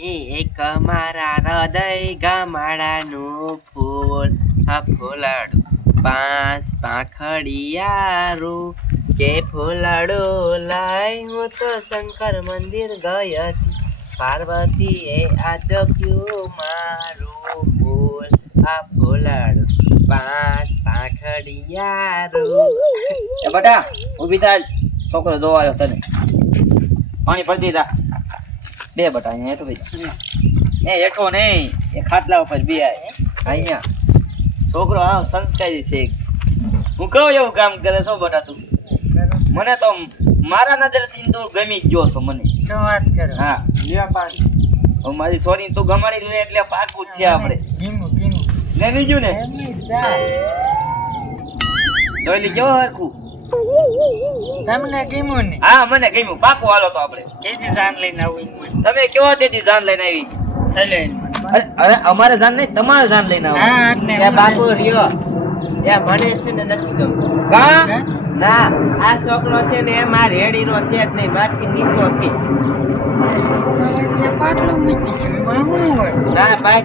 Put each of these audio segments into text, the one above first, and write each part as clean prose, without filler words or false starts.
એ એક મારા હૃદય ગામડાનું ફૂલ આ ફૂલાડું પાંચ પાંખડિયારું કે ફૂલાડું લાય હું તો શંકર મંદિર ગઈ હતી પાર્વતીએ આ ચક્યું મારું ફૂલ આ ફૂલાડું પાંચ પાંખડિયારું એ બટા ઊભી થાય છોકરો જોવા આવ્યો તને પાણી ભરી દીધા બે બટા અહીંયા હેઠો ભાઈ એ હેઠો નહીં એ ખાટલા ઉપર બે અહીંયા છોકરો આ સંસ્કારી છે હું કહું એવું કામ કરે છો બટા તું મને તો મારા નજરથી તું ગમી ગયો છો મને શું વાત કરો હા લ્યો પાણી હવે મારી સોની તું ગમાડી લે એટલે પાકું જ છે આપણે ધીમું ધીમું લેવી ગયું ને જોઈ લી કેવો હરખું તમને ગમ્યું ને હા મને ગમ્યું પાકું હાલો તો આપણે કેદી જાન લઈને આવું તમે કેવો તેથી જાન લઈને આવી અરે અમારે જાન નહીં તમારે જાન લઈને આવો હા એટલે એ બાપુ રહ્યો એ મને છે ને નથી ગમતું કા ના આ છોકરો છે ને એ માર રેડીનો છે જ નહીં મારથી નીચો છે ના ભાઈ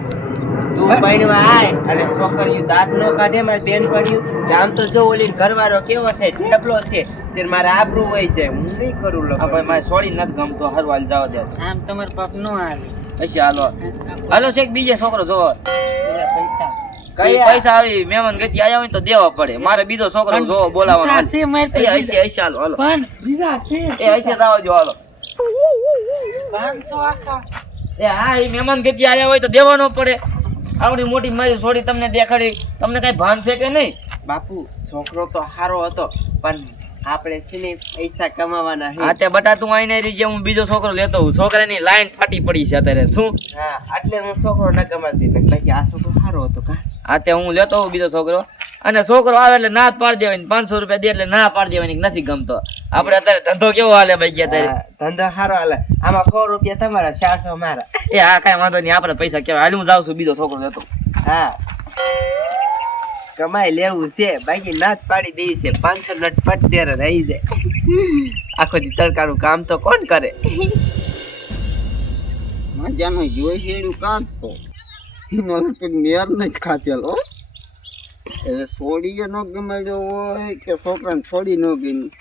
તું પૈણવા આય અને છોકરીઓ દાંત નો કાઢે મારી બેન પડ્યું આમ તો જો ઓલી ઘરવાળો કેવો છે ઢેબલો છે તે મારે આબરૂ વહી જાય હું નહીં કરું લો ભાઈ મારે સોડી નથી ગમતો હરવાલ જવા દે આમ તમાર બાપ નો હાલે હશે હાલો હાલો છે બીજો છોકરો જોવો પૈસા કઈ પૈસા આવી મહેમાન ગતિ આયા હોય તો દેવા પડે મારે બીજો છોકરો જોવો બોલાવવાનો હશે હાલો હાલો પણ બીજા છે એ હશે જાવ જો હાલો 500 આખા એ હા એ મહેમાન ગતિ આયા હોય તો દેવાનો પડે આવડી મોટી મારી છોડી તમને દેખાડી તમને કઈ ભાન છે કે નહીં બાપુ છોકરો તો સારો હતો પણ આપણે છે ને પૈસા કમાવાના છે હા તે બટા તું આઈને રહી જે હું બીજો છોકરો લેતો હું છોકરાની લાઈન ફાટી પડી છે અત્યારે શું હા એટલે હું છોકરો ન ગમાતી બાકી આ છોકરો સારો હતો કા હા તે હું લેતો હોઉં બીજો છોકરો અને છોકરો આવે એટલે ના જ પાડી દેવાની 500 રૂપિયા દે એટલે ના પાડી દેવાની નથી ગમતો આપણે અત્યારે ધંધો કેવો હાલે ભાઈ ગયા ત્યારે ધંધો સારો હાલે આમાં 100 રૂપિયા તમારા 400 મારા એ હા કઈ વાંધો નહીં આપણે પૈસા કેવા હાલ હું જાઉં છું બીજો છોકરો લેતો હા કમાઈ લેવું છે બાકી ના જ પાડી દેવી છે 500 નટ પટ ત્યારે રહી જાય આખો દી તડકાનું કામ તો કોણ કરે મજાનું જોઈ શેડું કાઢતો એનો મેર નથી ખાતેલો હવે છોડીએ ન ગમાડ્યો હોય કે છોકરાને છોડી ન ગમી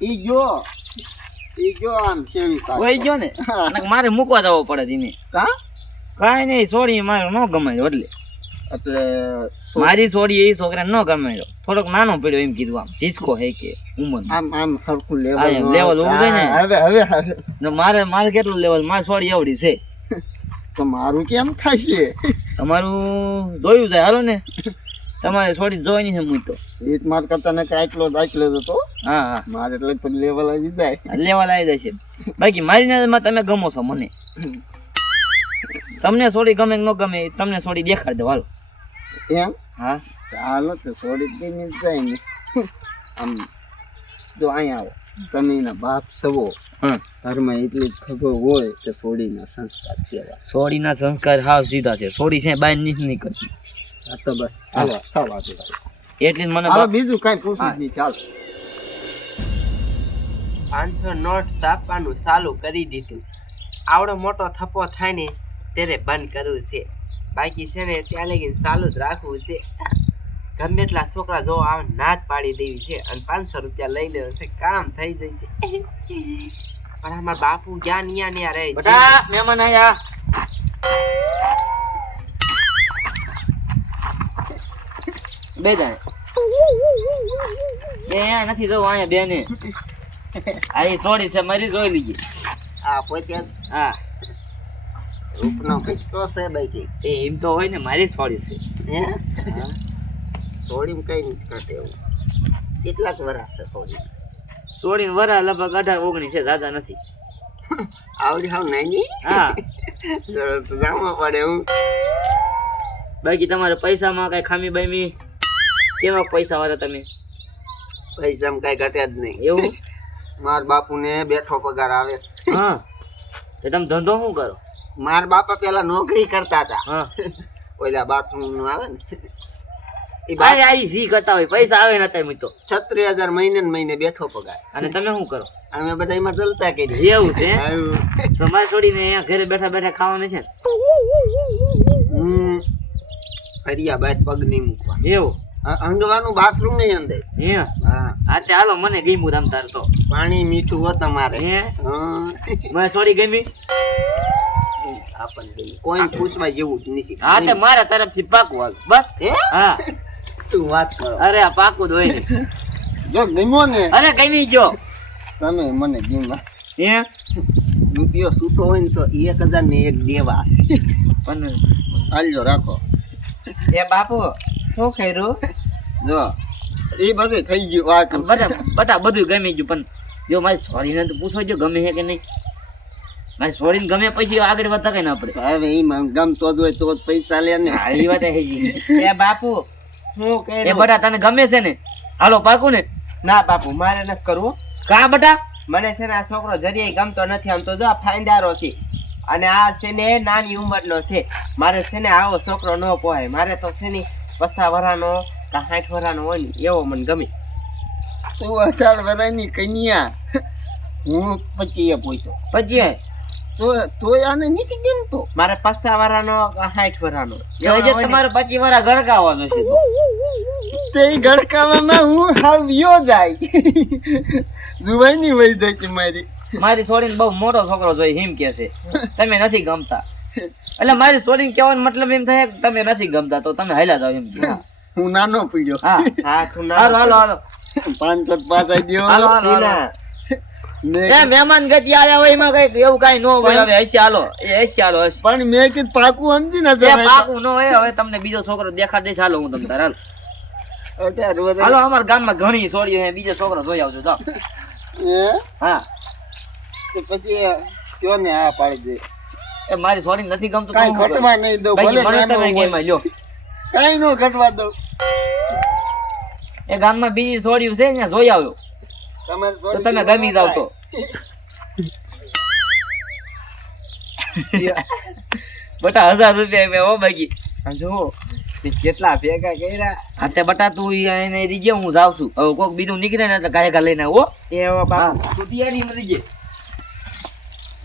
ઈ જો આમ શેડું કોઈ ગયો ને મારે મૂકવા જવો પડે ધીમે કા કાંઈ નહીં છોડી મારે ન ગમાડ્યો એટલે મારી છોડી એ છોકરા ન ગમાડ્યો થોડોક નાનો પડ્યો એમ કીધું આમ ડિસ્કો હે કે ઉમર આમ હરખું લેવલ ઉભું થાય ને હવે મારે કેટલું લેવલ મારી છોડી એવડી છે તો મારું કેમ થાય છે તમારું જોયું જાય હાલો ને તમારે છોડી જોઈ નહીં હું તો એક માર કરતા ને કાંઈકલો જતો હા હા મારે એટલે પછી લેવલ આવી જાય લેવલ આવી જશે બાકી મારી નજરમાં તમે ગમો છો મને તમને છોડી ગમે ન ગમે તમને છોડી દેખાડ દો હાલો એમ હા ચાલો તો છોડી દઈને જાય ને આમ જો અહીંયા આવો તમે એના બાપ સવો ઘરમાં એટલી જ ખબર હોય કે છોડીના સંસ્કાર કેવા છોડીના સંસ્કાર હાવ સીધા છે છોડી છે બાય નહીં કરતી આ તો બસ હાલો થવા દે એટલી મને બીજું કાંઈ પૂછવું જ નહીં ચાલો 500 નોટ છાપવાનું ચાલુ કરી દીધું આવડો મોટો થપ્પો થાય ને ત્યારે બંધ કરવું છે બાકી છે ને ત્યાં લગીને ચાલુ જ રાખવું છે ગમે એટલા છોકરા જો આવે ના જ પાડી દેવી છે અને 500 રૂપિયા લઈ લેવું છે કામ થઈ જાય છે પણ અમારા બાપુ જ્યાં ન્યા રહે છે મહેમાન આયા બે જાય બે અહીંયા નથી જવું અહીંયા બે ને આ એ છોડી છે મારી જોઈ લીધી આ પોતે હા રૂપનો કિસ્સો છે બાકી એ એમ તો હોય ને મારી છોડી છે હે છોડીને કઈ નથી કાઢે એવું કેટલાક વરાસ છે છોડીને વરા લગભગ 18-19 છે દાદા નથી આવડી હાવ નાની હા તો જામવા પડે હું બાકી તમારે પૈસામાં કઈ ખામી બામી કેવા પૈસા વાળા તમે પૈસામાં કઈ ઘટે જ નહીં એવું માર બાપુને બેઠો પગાર આવે છે હા તો તમે ધંધો શું કરો માર બાપા પેલા નોકરી કરતા હતા હા ઓલા બાથરૂમ નું આવે ને એ આઈ જી કરતા હોય પૈસા આવે ને અત્યારે મિત્રો 36,000 મહિને ને મહિને બેઠો પગાર અને તમે શું કરો અમે બધા એમાં જલસા કરી. એવું છે તો મારે છોડીને અહીંયા ઘરે બેઠા બેઠા ખાવાનું છે ને ફરિયા બાદ પગ નહીં મૂકવા. એવું અંગવાનું બાથરૂમ નહીં અંદર. હે હા તે હાલો મને ગમ્યું તમ તાર તો પાણી મીઠું હો તમારે. હે હા. મને છોડી ગમી આપણને કોઈ પૂછવા જેવું જ નથી. હા તે મારા તરફથી પાકું હાલ બસ હા શું વાત કરો. અરે આ પાકું જ હોય ને જો ગમ્યો ને અરે ગમી જો તમે મને ગમ્યા. હે રૂપિયો છૂટો હોય ને તો 1000 ને એક દેવા. પણ હાલજો રાખો. એ બાપુ શું કર્યું? જો એ બધું થઈ ગયું. વાત બટા બધું ગમી ગયું પણ જો મારી સોરીને તો પૂછો જો ગમે છે કે નહીં મારી સોરીને ગમે પછી આગળ વધતા કઈ ના પડે હવે એમાં ગમતો જ હોય તો જ પૈસા લે ને. હા એ વાત હે જી એ બાપુ શું એ કર્યું? બટા તને ગમે છે ને હાલો પાકું ને ના બાપુ મારે નથી કરવું. કા બટા મને છે ને આ છોકરો જરીએ ગમતો નથી. આમ તો જો આ ફાઈનદારો છે અને આ છે ને નાની ઉંમરનો છે. મારે છે ને આવો છોકરો ન પોહાય. મારે તો છે ને 50 વર્ષનો કે 60 વર્ષનો હોય ને એવો મને ગમે. તું 18 વર્ષની કન્યા હું 25 પૂછ્યો પછી તો આને નથી ગમતો. મારે 50 વર્ષનો કે 60 વર્ષનો એવો હજી હોય ને. તમારે 25 વર્ષ ગળકાવાનો છે તો તે ગડકાવામાં હું હાવ્યો જાય. જુવાઈની વહી જાય કે મારી છોડીને બહુ મોટો છોકરો જોઈ હિમ કે છે તમે નથી ગમતા એટલે મારી છોડીને કહેવાનો મતલબ એમ થાય કે તમે નથી ગમતા તો તમે હાલ્યા જાવ એમ કે હું નાનો પડ્યો. હા હા તું ના હાલો હાલો હાલો 5 પાસ આવી ગયો. હાલો, હાલો, સીના. એ મહેમાન ગતિ આયા હોય એમાં કઈક એવું કઈ ન હોય હવે હસી હાલો એ હસી હાલો હસી પણ મેં કીધું પાકું સમજી ને એ પાકું ન હોય હવે તમને બીજો છોકરો દેખાડ દઈશ હાલો હું તમને તાર હાલો અમારા ગામમાં ઘણી છોડીઓ છે બીજો છોકરો જોઈ આવજો જાઓ હા પછી કયો ને આ પાડી દે. એ મારી છોડી નથી ગમતું તો કાઈ હું કરું? ઘટવા નહીં દઉં. બાકી ભલે મને નાનો તમે હોય. ગેમમાં લ્યો કાઈ નો ઘટવા દઉં. એ ગામમાં બીજી છોડીઓ છે ત્યાં જોઈ આવ્યો તમારે તો તમે ગમી જાવ તો બટા 1000 રૂપિયા મેં હો બાકી જો તે કેટલા ભેગા કર્યા. હા તે બટા તું એને રીજે હું જાવ છું હવે કોક બીજું નીકળે ને તો ગાયકા લઈને આવો એવો બાપુ તું તૈયારી માં રીજે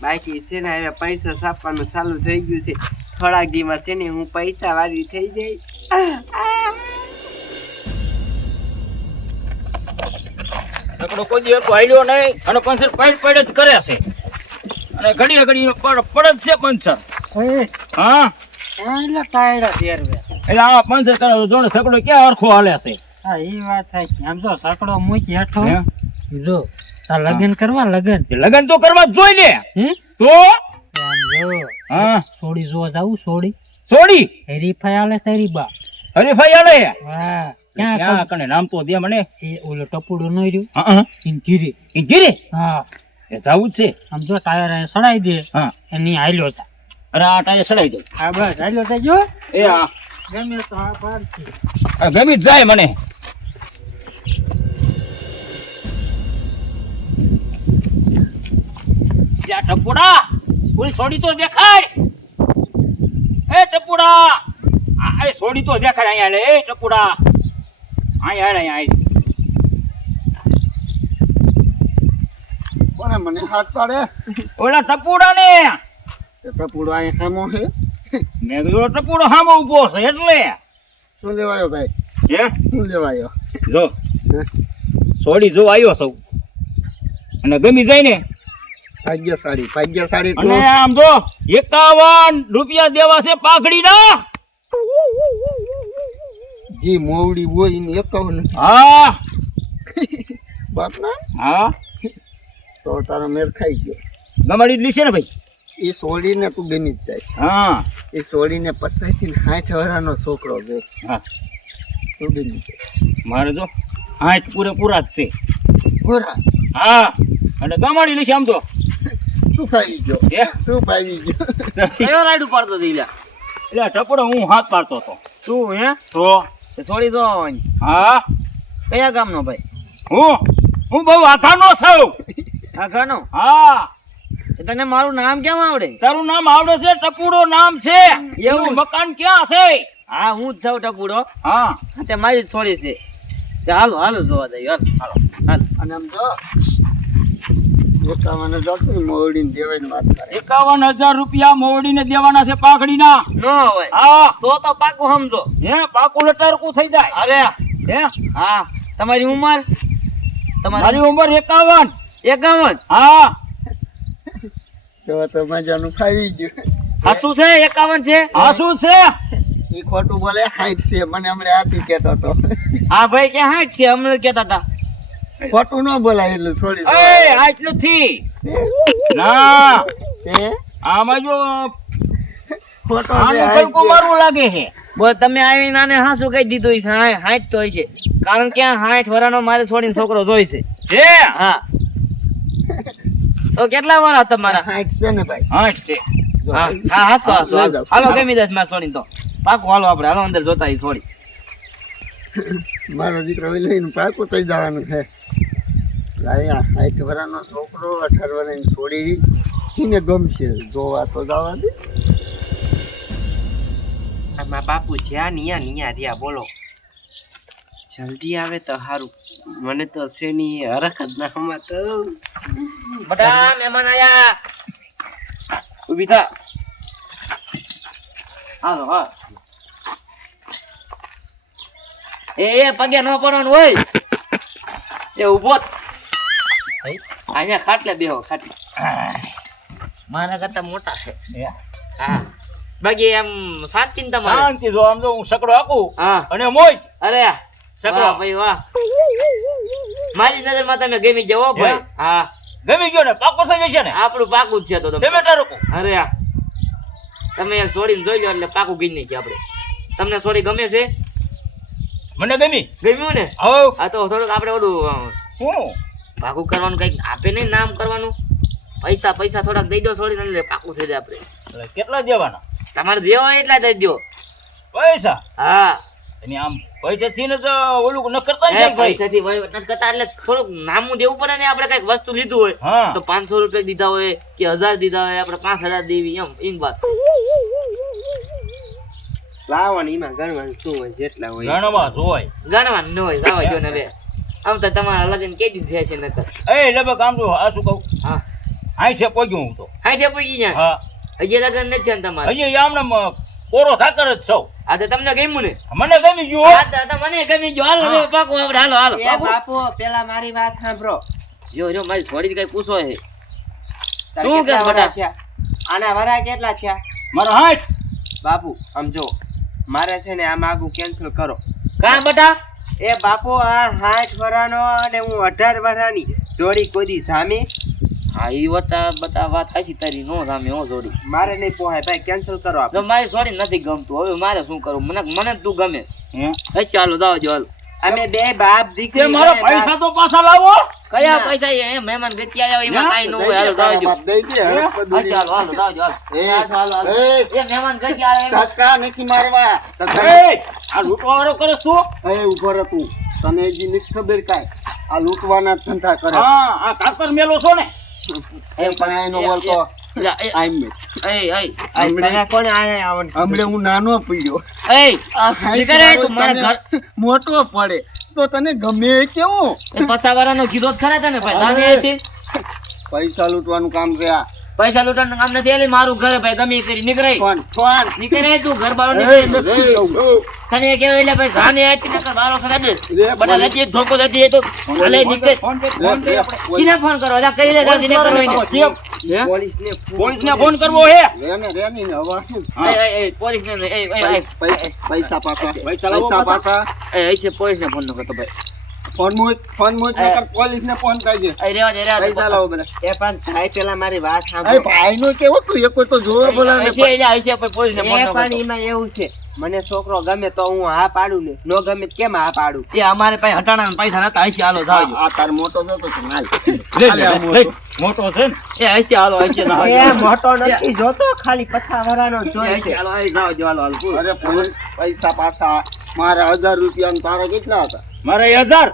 બાકી છે ને હવે પૈસા છાપવાનું ચાલુ થઈ ગયું છે. થોડાક દીમાં છે ને હું પૈસા વાળી થઈ જઈ. નકડો કોઈ દિવસ હાલ્યો નહીં અને પંચર પડ જ કરે છે અને ઘડીએ ઘડીએ પડ જ છે પંચર હા એટલે ટાયડા ફેરવે એટલે આ પંચર કરે તો જોને સકડો ક્યાં હરખો હાલે છે હા એ વાત થાય છે આમ જો સકડો મૂકી હેઠો હે? જો આ લગન કરવા લગન તે લગન તો કરવા જ જોઈ ને હે તો આમ જો હા સોડી જોવા જાવું સોડી છોડી હરીફાઈ આલે તારી બા હરીફાઈ હાલે વાહ ક્યાં ક્યાં કને નામ તો દે મને એ ઓલો ટપુડો નો રહ્યું હા ઇન ગીરી ઈ ગીરે હા એ જાવું જ છે આમ જો ટાયર અહીં સડાઈ દે હા એની હાલ્યો તા અરે આ ટાયર સડાઈ દો હા બસ હાલ્યો તા જો એ હા ગમે તો હા બાર છે અરે ગમી જ જાય મને યા ટપુડા પૂરી છોડી તો દેખાય એ ટપુડા આ એ છોડી તો દેખાય અહીંયા લે એ ટપુડા અહીંયા કોને મને હાથ પાડે. ઓલા ટપુડા ને એ ટપુડો અહીંયા કામો છે. મેં કીધું ટપુડો સામે ઊભો છે એટલે શું લેવાયો ભાઈ? હે શું લેવાયો? જો છોડી જો આવ્યો સૌ અને ગમી જાય ને ભાગ્યશાળી તો અને આમ જો 51 રૂપિયા દેવા છે પાઘડી ના જે મોવડી હોય એને એકાવું નથી. હા બાપના હા તો તારો મેર ખાઈ ગયો. ગમાડી જ લીશે ને ભાઈ એ સોડીને તું ગમી જ જાય. હા એ સોડીને 50 થી 60 વર્ષનો છોકરો છે. હા તું ગમી જાય. મારે જો 8 પૂરેપૂરા જ છે ગોરા હા અને ગમાડી લીશે આમ તો તું ફાવી ગયો. હે? તું ફાવી ગયો. કયો રાઈડ ઉપાડતો હતી લ્યા એટલે ટપડો હું હાથ પાડતો હતો તું હે તો તે છોડી દો અહીં. હા કયા ગામનો ભાઈ હું બહુ આથાનો છું આ ગાનો હા એ તને મારું નામ કેમ આવડે તારું નામ આવડે છે ટપુડો નામ છે એવું મકાન ક્યાં છે હા હું જ જાઉં ટપુડો હા હા તે મારી જ છોડી છે તે હાલો હાલો જોવા જઈએ હાલો હાલો હાલો અને આમ જો 51,000 તો મોવડીને દેવાની વાત કરે 51,000 રૂપિયા મોવડીને દેવાના છે પાઘડીના. નો હોય હા તો પાકું સમજો. હે પાકું લટારકું થઈ જાય. અરે હે હા તમારી ઉંમર મારી ઉંમર 51. 51. હા તો મજાનું ફાવી ગયું સાચું છે 51 છે? આ શું છે? એ ખોટું બોલે 60 છે મને હમણાં આથી કહેતો હતો હા ભાઈ કે 60 છે અમને કહેતા હતા. ખોટું ન બોલાય એટલું છોડી દો. એ આટલું થી ના હે? આમાં જો ખોટો આનું છે, કલકું મારું લાગે છે. બોલ તમે આવીને આને હાસું કહી દીધું છે 60 તો હોય છે કારણ કે 60 વર્ષનો મારે છોડીને છોકરો જોઈ છે. છે હા તો કેટલા વર્ષ તમારા? 60 છે ને ભાઈ 8 છે. હા હા હાસો હાસો લઈ જાઓ. હાલો ગમી દસ માં છોડીને તો પાકું હાલો આપણે હાલો અંદર જોતા છોડી. મારો દીકરો લઈને પાકું થઈ જવાનું છે લાયા 60 વર્ષનો છોકરો 18 વર્ષની છોડી એને ગમશે જોવા તો જવા દે આમાં બાપુ જ્યાં નિયા રહ્યા બોલો જલ્દી આવે તો સારું મને તો શેની હરખ જ ના હમાતો બટા મહેમાન આયા ઊભી થા હાલો હા એ પગે નો પડવાનું હોય એ ઊભો અહીંયા ખાટલે બેહો ખાટલે મારા કરતા મોટા છે હા બાકી એમ શાંતિ ને તમારે શાંતિ જો આમ તો હું સકડો હાકું હા અને મોજ અરે સકડો. વાહ ભાઈ વાહ મારી નજરમાં તમે ગમી જાવ હો ભાઈ. હા ગમી ગયો ને પાકો થઈ જશે ને. આપણું પાકું જ છે તો તમે તમે તારું અરે તમે એક છોડીને જોઈ લો એટલે પાકું ગઈ નહીં આપણે. તમને છોડી ગમે છે? મને ગમી. ગમ્યું ને? હો આ તો થોડુંક આપણે ઓલું હું પાકું કરવાનું કઈક આપે નહીં નામ કરવાનું પૈસા થોડાક દઈ દો છોડીને એટલે પાકું થઈ જાય આપણે. એટલે કેટલા દેવાના તમારે દેવો હોય એટલા દઈ દો. પૈસા? હા એની આમ પૈસા થી ને તો ઓલું ન કરતા એ જાય ભાઈ. પૈસાથી વહીવટ નથી કરતા એટલે થોડુંક નામું દેવું પડે ને. આપણે કઈક વસ્તુ લીધું હોય હા તો 500 રૂપિયા દીધા હોય કે 1000 દીધા હોય આપણે 5000 દેવી એમ વાત. લાવવાની એમાં ગણવાનું શું હોય જેટલા હોય ગણવા જોય. ગણવાનું ન હોય જાવા જો ને બે આમ તો તમારા લગન કેદી થયા છે નકર. એ લબક આમ તો આ શું કહું હા હાઈ છે પગ્યું હું તો. હા છે પૂછી જાય હા હજી લગન નથી થયા ને તમારે? હજી આમને કોરો થાકર જ સૌ. આ તો તમને ગમ્યું ને? મને ગમી ગયું હો. હા તો મને ગમી ગયું. હાલો હવે પાકું આપણે હાલો એ બાપુ પેલા મારી વાત સાંભળો જો મારી છોડી કઈ પૂછો છે તારે શું કે કેટલા બટા? વરા થયા? આના વરા કેટલા થયા મારો હાઈટ બાપુ આમ જો મારે છે ને આ માગું કેન્સલ કરો કાં બટા? એ બાપુ આ 60 વરાનો અને હું 18 વરાની જોડી કોઈ દી જામે હા ઈ બટા વાત હાચી તારી નો સામે હો છોડી. મારે નહીં પોહાય ભાઈ કેન્સલ કરો જો આપણે મારી છોડી નથી ગમતું હવે મારે શું કરું? મને તું ગમે હે હશે. હાલો જાઓ જો હાલો. અમે બે બાપ તે દીકરી મારા બે પૈસા બાપ- તો પાછા લાવો. કયા ના. પૈસા એ મહેમાન ગતિ આવ્યા એમાં ના, કાઈ ન હોય. હાલો જાઓ જો. દઈ દે હરખ બધું હશે હાલો જાઓ જો હાલો. એ, હાલો હાલો એ. એ મહેમાન ગતિ આવ્યા એમાં ધક્કા નથી મારવા એ આ લૂંટવાવાળો કરે તું? એ ઉભો રહે તું તને હજી નથી ખબર કાંઈ આ લૂંટવાના જ ધંધા કરે હા આ કાકર મેલો છો ને. એ પણ આ એનો બોલતો આઈમ તને કોને આયા આવવાનું? હમણે હું નાનો પડ્યો એ આ હાઈટ દીકરા, વાળો તું મારા તને મોટો પડે તો તને ગમે એ કેવું પસાવાળાનો કીધો જ ખરા તને ભાઈ નાની હતી પૈસા લૂંટવાનું કામ છે આ પૈસા લૂંટવાનું કામ નથી. એટલે મારું ઘર ભાઈ ગમે એ કરી નીકળે ફોન નીકળે તું ઘર બારો એ, નીકળે નથી જવું. તને કેવું એટલે ભાઈ ગાને આતી નકર બારો સડાડે રે, બટા નથી એક ધોકો નથી એ તો અલે નીકળે. ફોન પે ફોન પે આપણે. કિને ફોન કરો જા કરી લે જલ્દી ને કરો એને કેમ? પોલીસને પોલીસને ફોન કરવો હે. રેની ને હવા એ પોલીસ ને એ પૈસા પાછા પૈસા લાવો પૈસા પાછા એ છે પોલીસ ને ફોન ન કરતો ભાઈ. ફોન મૂક નકર પોલીસ ને ફોન કરજે એ રેવા દે પૈસા લાવો બધા એ પણ ભાઈ પેલા મારી વાત એ સાંભળો ભાઈ નું કેવું તું એક તો જોવો બોલાવે છે પોલીસ ને ફોન એ ન પણ કરતો. એમાં એવું છે મને છોકરો ગમે તો હું હા પાડું ને નો ગમે તો કેમ હા પાડું એ અમારે પાસે હટાણા પૈસા નતા હશે હાલો જાવજો. આ તાર મોટો જોતો છે માલ લે, હાલે આ લે, મોટો. મોટો છે ને. એ હશે હાલો હશે એ જાવજો. મોટો નથી જોતો ખાલી પછા વરાનો જોઈ હશે છે હાલો જાવજો હાલો હાલો. અરે પૈસા પાછા મારા 1000 રૂપિયા ને તારા કેટલા હતા મારે 1000.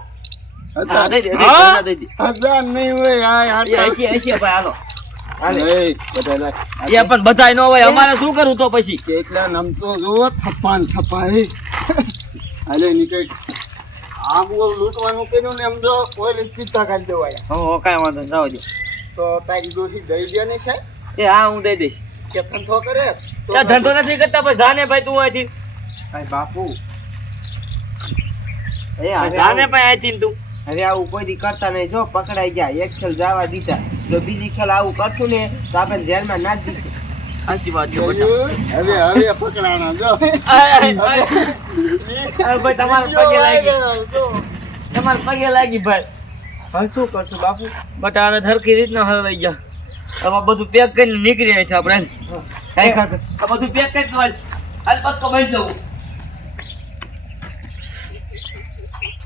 હા, દઈ દે, દઈ દે, હા? દઈ દે. 1000 નહીં હોય આ એ હશે ભાઈ હાલો. બધા લે. એ પણ બધાય ન હોય અમારે શું કરવું તો પછી? કેટલા નમતો જો થપ્પાન થપ્પાય હાલે નીકળ આમ લૂંટવાનું કર્યું ને એમ જો પોલીસ સીધા કાઢી દેવાય હો કાંઈ વાંધો નહીં જાવજો. તો તારી ડોસી દઈ દે ને સાહેબ એ હા હું દઈ દઈશ કે ધંધો કરે ત્યાં ધંધો નથી કરતા પછી જાને ભાઈ તું અહીંથી ભાઈ બાપુ એ જાને ભાઈ અહીંથી તું હવે આવું કોઈ દી કરતા નહીં. જો પકડાઈ ગયા એક ખેલ જવા દીધા, જો બીજી ખેલ આવું કરશું ને તો આપણે જેલમાં નાખી દઈશું. આશી વાત છે બેટા. હવે હવે પકડાણા જો ભાઈ તમારા પગે લાગી તમારા પગે લાગી ભાઈ. હવે શું કરશું બાપુ? બટ આને ધરખી રીતના હલવાઈ ગયા. હવે બધું પેક કરીને નીકળી આવી છે આપણે. આ બધું પેક કરી દો. હાલ પત્તો બાંધી દઉં.